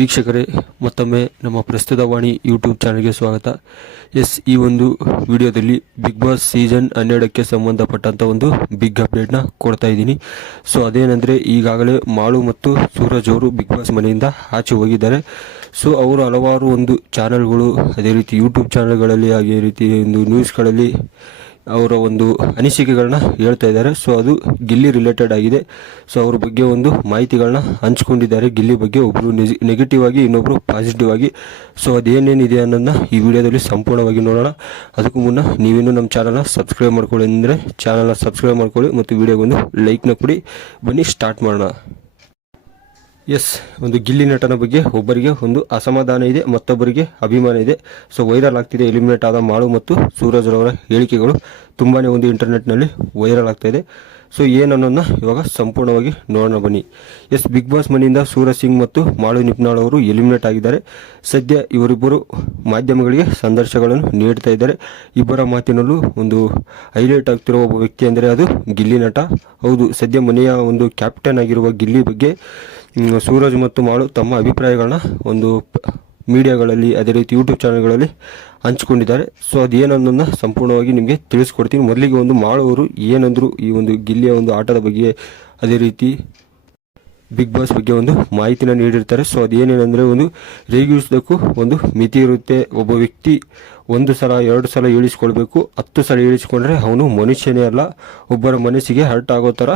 ವೀಕ್ಷಕರೇ, ಮತ್ತೊಮ್ಮೆ ನಮ್ಮ ಪ್ರಸ್ತುತವಾಣಿ ಯೂಟ್ಯೂಬ್ ಚಾನಲ್ಗೆ ಸ್ವಾಗತ. ಈ ಒಂದು ವಿಡಿಯೋದಲ್ಲಿ ಬಿಗ್ ಬಾಸ್ ಸೀಸನ್ 12ಕ್ಕೆ ಸಂಬಂಧಪಟ್ಟಂಥ ಒಂದು ಬಿಗ್ ಅಪ್ಡೇಟ್ನ ಕೊಡ್ತಾ ಇದ್ದೀನಿ. ಸೊ ಅದೇನೆಂದರೆ, ಈಗಾಗಲೇ ಮಾಳು ಮತ್ತು ಸೂರಜ್ ಅವರು ಬಿಗ್ ಬಾಸ್ ಮನೆಯಿಂದ ಆಚೆ ಹೋಗಿದ್ದಾರೆ. ಸೊ ಅವರು ಹಲವಾರು ಒಂದು ಚಾನಲ್ಗಳು, ಅದೇ ರೀತಿ ಯೂಟ್ಯೂಬ್ ಚಾನಲ್ಗಳಲ್ಲಿ, ಅದೇ ರೀತಿ ಒಂದು ನ್ಯೂಸ್ಗಳಲ್ಲಿ ಅವರ ಒಂದು ಅನಿಸಿಕೆಗಳನ್ನ ಹೇಳ್ತಾ ಇದ್ದಾರೆ. ಸೊ ಅದು ಗಿಲ್ಲಿ ರಿಲೇಟೆಡ್ ಆಗಿದೆ. ಸೊ ಅವ್ರ ಬಗ್ಗೆ ಒಂದು ಮಾಹಿತಿಗಳನ್ನ ಹಂಚ್ಕೊಂಡಿದ್ದಾರೆ. ಗಿಲ್ಲಿ ಬಗ್ಗೆ ಒಬ್ಬರು ನೆಗೆಟಿವ್ ಆಗಿ, ಇನ್ನೊಬ್ಬರು ಪಾಸಿಟಿವ್ ಆಗಿ. ಸೊ ಅದೇನೇನಿದೆ ಅನ್ನೋದನ್ನ ಈ ವಿಡಿಯೋದಲ್ಲಿ ಸಂಪೂರ್ಣವಾಗಿ ನೋಡೋಣ. ಅದಕ್ಕೂ ಮುನ್ನ ನೀವೇನು ನಮ್ಮ ಚಾನಲ್ನ ಸಬ್ಸ್ಕ್ರೈಬ್ ಮಾಡ್ಕೊಳ್ಳಿ ಅಂದರೆ ಚಾನಲ್ನ ಸಬ್ಸ್ಕ್ರೈಬ್ ಮಾಡ್ಕೊಳ್ಳಿ ಮತ್ತು ವಿಡಿಯೋಗೊಂದು ಲೈಕ್ನ ಕೊಡಿ. ಬನ್ನಿ ಸ್ಟಾರ್ಟ್ ಮಾಡೋಣ. ಒಂದು ಗಿಲ್ಲಿ ನಟನ ಬಗ್ಗೆ ಒಬ್ಬರಿಗೆ ಒಂದು ಅಸಮಾಧಾನ ಇದೆ, ಮತ್ತೊಬ್ಬರಿಗೆ ಅಭಿಮಾನ ಇದೆ. ಸೊ ವೈರಲ್ ಆಗ್ತಿದೆ ಎಲಿಮಿನೇಟ್ ಆದ ಮಾಳು ಮತ್ತು ಸೂರಜ್ ಅವರ ಹೇಳಿಕೆಗಳು ತುಂಬಾನೇ ಒಂದು ಇಂಟರ್ನೆಟ್ನಲ್ಲಿ ವೈರಲ್ ಆಗ್ತಾ ಇದೆ. ಸೊ ಏನನ್ನೋದನ್ನ ಇವಾಗ ಸಂಪೂರ್ಣವಾಗಿ ನೋಡೋಣ ಬನ್ನಿ. ಬಿಗ್ ಬಾಸ್ ಮನೆಯಿಂದ ಸೂರಜ್ ಸಿಂಗ್ ಮತ್ತು ಮಾಳು ನಿಪ್ನಾಳ್ ಅವರು ಎಲಿಮಿನೇಟ್ ಆಗಿದ್ದಾರೆ. ಸದ್ಯ ಇವರಿಬ್ಬರು ಮಾಧ್ಯಮಗಳಿಗೆ ಸಂದರ್ಶನಗಳನ್ನು ನೀಡ್ತಾ ಇದ್ದಾರೆ. ಇಬ್ಬರ ಮಾತಿನಲ್ಲೂ ಒಂದು ಹೈಲೈಟ್ ಆಗ್ತಿರುವ ಒಬ್ಬ ವ್ಯಕ್ತಿ ಅಂದರೆ ಅದು ಗಿಲ್ಲಿ ನಟ. ಹೌದು, ಸದ್ಯ ಮನೆಯ ಒಂದು ಕ್ಯಾಪ್ಟನ್ ಆಗಿರುವ ಗಿಲ್ಲಿ ಬಗ್ಗೆ ಸೂರಜ್ ಮತ್ತು ಮಾಳು ತಮ್ಮ ಅಭಿಪ್ರಾಯಗಳನ್ನ ಒಂದು ಮೀಡಿಯಾಗಳಲ್ಲಿ, ಅದೇ ರೀತಿ ಯೂಟ್ಯೂಬ್ ಚಾನಲ್ಗಳಲ್ಲಿ ಹಂಚಿಕೊಂಡಿದ್ದಾರೆ. ಸೊ ಅದೇನನ್ನೋದನ್ನ ಸಂಪೂರ್ಣವಾಗಿ ನಿಮಗೆ ತಿಳಿಸ್ಕೊಡ್ತೀನಿ. ಮೊದಲಿಗೆ ಒಂದು ಮಾಳು ಅವರು ಏನಂದ್ರು ಈ ಒಂದು ಗಿಲ್ಲಿಯ ಒಂದು ಆಟದ ಬಗ್ಗೆ, ಅದೇ ರೀತಿ ಬಿಗ್ ಬಾಸ್ ಬಗ್ಗೆ ಒಂದು ಮಾಹಿತಿನ ನೀಡಿರ್ತಾರೆ. ಸೊ ಅದೇನೇನೆಂದರೆ, ಒಂದು ರೇಗಿಸೋದಕ್ಕೂ ಒಂದು ಮಿತಿ ಇರುತ್ತೆ. ಒಬ್ಬ ವ್ಯಕ್ತಿ 1 ಸಲ 2 ಸಲ ಇಳಿಸ್ಕೊಳ್ಬೇಕು. 10 ಸಲ ಇಳಿಸ್ಕೊಂಡ್ರೆ ಅವನು ಮನುಷ್ಯನೇ ಅಲ್ಲ. ಒಬ್ಬರ ಮನಸ್ಸಿಗೆ ಹರ್ಟ್ ಆಗೋ ಥರ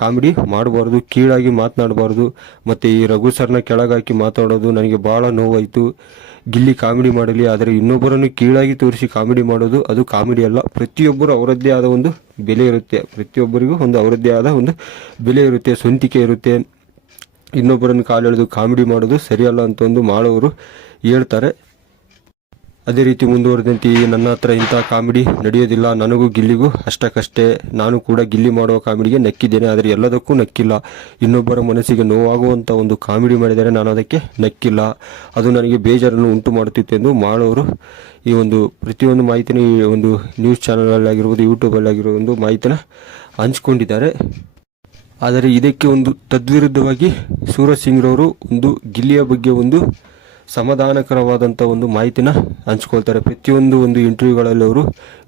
ಕಾಮಿಡಿ ಮಾಡಬಾರ್ದು, ಕೀಳಾಗಿ ಮಾತನಾಡಬಾರ್ದು. ಮತ್ತು ಈ ರಘು ಸರ್ನ ಕೆಳಗಾಕಿ ಮಾತಾಡೋದು ನನಗೆ ಭಾಳ ನೋವಾಯಿತು. ಗಿಲ್ಲಿ ಕಾಮಿಡಿ ಮಾಡಲಿ, ಆದರೆ ಇನ್ನೊಬ್ಬರನ್ನು ಕೀಳಾಗಿ ತೋರಿಸಿ ಕಾಮಿಡಿ ಮಾಡೋದು ಅದು ಕಾಮಿಡಿ ಅಲ್ಲ. ಪ್ರತಿಯೊಬ್ಬರು ಅವರದ್ದೇ ಆದ ಒಂದು ಬೆಲೆ ಇರುತ್ತೆ. ಪ್ರತಿಯೊಬ್ಬರಿಗೂ ಒಂದು ಅವರದ್ದೇ ಆದ ಒಂದು ಬೆಲೆ ಇರುತ್ತೆ, ಸ್ವಂತಿಕೆ ಇರುತ್ತೆ. ಇನ್ನೊಬ್ಬರನ್ನು ಕಾಲೆಳೆದು ಕಾಮಿಡಿ ಮಾಡೋದು ಸರಿಯಲ್ಲ ಅಂತ ಒಂದು ಮಾಡೋರು ಹೇಳ್ತಾರೆ. ಅದೇ ರೀತಿ ಮುಂದುವರೆದಂತೆ ನನ್ನ ಹತ್ರ ಇಂಥ ಕಾಮಿಡಿ ನಡೆಯೋದಿಲ್ಲ, ನನಗೂ ಗಿಲ್ಲಿಗೂ ಅಷ್ಟಕ್ಕಷ್ಟೇ. ನಾನು ಕೂಡ ಗಿಲ್ಲಿ ಮಾಡುವ ಕಾಮಿಡಿಗೆ ನಕ್ಕಿದ್ದೇನೆ, ಆದರೆ ಎಲ್ಲದಕ್ಕೂ ನಕ್ಕಿಲ್ಲ. ಇನ್ನೊಬ್ಬರ ಮನಸ್ಸಿಗೆ ನೋವಾಗುವಂಥ ಒಂದು ಕಾಮಿಡಿ ಮಾಡಿದರೆ ನಾನು ಅದಕ್ಕೆ ನಕ್ಕಿಲ್ಲ. ಅದು ನನಗೆ ಬೇಜಾರನ್ನು ಉಂಟು ಮಾಡುತ್ತಿತ್ತು ಎಂದು ಮಾಡೋರು ಈ ಒಂದು ಪ್ರತಿಯೊಂದು ಮಾಹಿತಿನ ಈ ಒಂದು ನ್ಯೂಸ್ ಚಾನಲಲ್ಲಿ ಆಗಿರ್ಬೋದು, ಯೂಟ್ಯೂಬಲ್ಲಿ ಆಗಿರೋ ಒಂದು ಮಾಹಿತಿನ ಹಂಚ್ಕೊಂಡಿದ್ದಾರೆ. ಆದರೆ ಇದಕ್ಕೆ ಒಂದು ತದ್ವಿರುದ್ಧವಾಗಿ ಸೂರಜ್ ಸಿಂಗ್ರವರು ಒಂದು ಗಿಲ್ಲಿಯ ಬಗ್ಗೆ ಒಂದು ಸಮಾಧಾನಕರವಾದಂಥ ಒಂದು ಮಾಹಿತಿನ ಹಂಚ್ಕೊಳ್ತಾರೆ. ಪ್ರತಿಯೊಂದು ಒಂದು ಇಂಟರ್ವ್ಯೂಗಳಲ್ಲಿ ಅವರು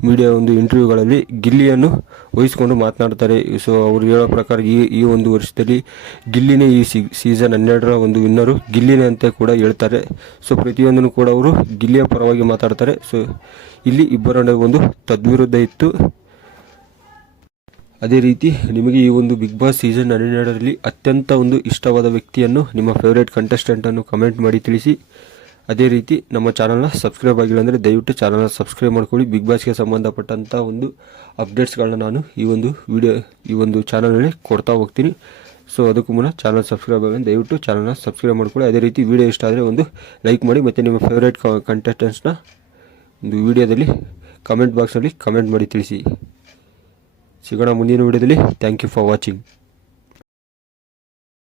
ಮೀಡಿಯಾ ಒಂದು ಇಂಟರ್ವ್ಯೂಗಳಲ್ಲಿ ಗಿಲ್ಲಿಯನ್ನು ವಹಿಸ್ಕೊಂಡು ಮಾತನಾಡ್ತಾರೆ. ಸೊ ಅವರು ಹೇಳೋ ಪ್ರಕಾರ ಈ ಒಂದು ವರ್ಷದಲ್ಲಿ ಗಿಲ್ಲಿನೇ ಈ ಸೀಸನ್ 12ರ ಒಂದು ವಿನ್ನರು ಗಿಲ್ಲಿನೇ ಅಂತ ಕೂಡ ಹೇಳ್ತಾರೆ. ಸೊ ಪ್ರತಿಯೊಂದನ್ನು ಕೂಡ ಅವರು ಗಿಲ್ಲಿಯ ಪರವಾಗಿ ಮಾತಾಡ್ತಾರೆ. ಸೊ ಇಲ್ಲಿ ಇಬ್ಬರ ಒಂದು ತದ್ವಿರುದ್ಧ ಇತ್ತು. ಅದೇ ರೀತಿ ನಿಮಗೆ ಈ ಒಂದು ಬಿಗ್ ಬಾಸ್ ಸೀಸನ್ 12ರಲ್ಲಿ ಅತ್ಯಂತ ಒಂದು ಇಷ್ಟವಾದ ವ್ಯಕ್ತಿಯನ್ನು, ನಿಮ್ಮ ಫೇವ್ರೇಟ್ ಕಂಟೆಸ್ಟೆಂಟನ್ನು ಕಮೆಂಟ್ ಮಾಡಿ ತಿಳಿಸಿ. ಅದೇ ರೀತಿ ನಮ್ಮ ಚಾನಲ್ನ ಸಬ್ಸ್ಕ್ರೈಬ್ ಆಗಿಲ್ಲ ಅಂದರೆ ದಯವಿಟ್ಟು ಚಾನಲ್ನ ಸಬ್ಸ್ಕ್ರೈಬ್ ಮಾಡ್ಕೊಳ್ಳಿ. ಬಿಗ್ ಬಾಸ್ಗೆ ಸಂಬಂಧಪಟ್ಟಂಥ ಒಂದು ಅಪ್ಡೇಟ್ಸ್ಗಳನ್ನ ನಾನು ಈ ಒಂದು ಚಾನಲಲ್ಲಿ ಕೊಡ್ತಾ ಹೋಗ್ತೀನಿ. ಸೊ ಅದಕ್ಕೂ ಮುನ್ನ ಚಾನಲ್ ಸಬ್ಸ್ಕ್ರೈಬ್ ಆಗಿ ದಯವಿಟ್ಟು ಚಾನಲ್ನ ಸಬ್ಸ್ಕ್ರೈಬ್ ಮಾಡ್ಕೊಳ್ಳಿ. ಅದೇ ರೀತಿ ವಿಡಿಯೋ ಇಷ್ಟ ಆದರೆ ಒಂದು ಲೈಕ್ ಮಾಡಿ, ಮತ್ತು ನಿಮ್ಮ ಫೇವ್ರೇಟ್ ಕಂಟೆಸ್ಟೆಂಟ್ಸ್ನ ಒಂದು ವಿಡಿಯೋದಲ್ಲಿ ಕಮೆಂಟ್ ಬಾಕ್ಸಲ್ಲಿ ಕಮೆಂಟ್ ಮಾಡಿ ತಿಳಿಸಿ. ಸಿಗೋಣ ಮುಂದಿನ ವಿಡಿಯೋದಲ್ಲಿ. Thank you for watching.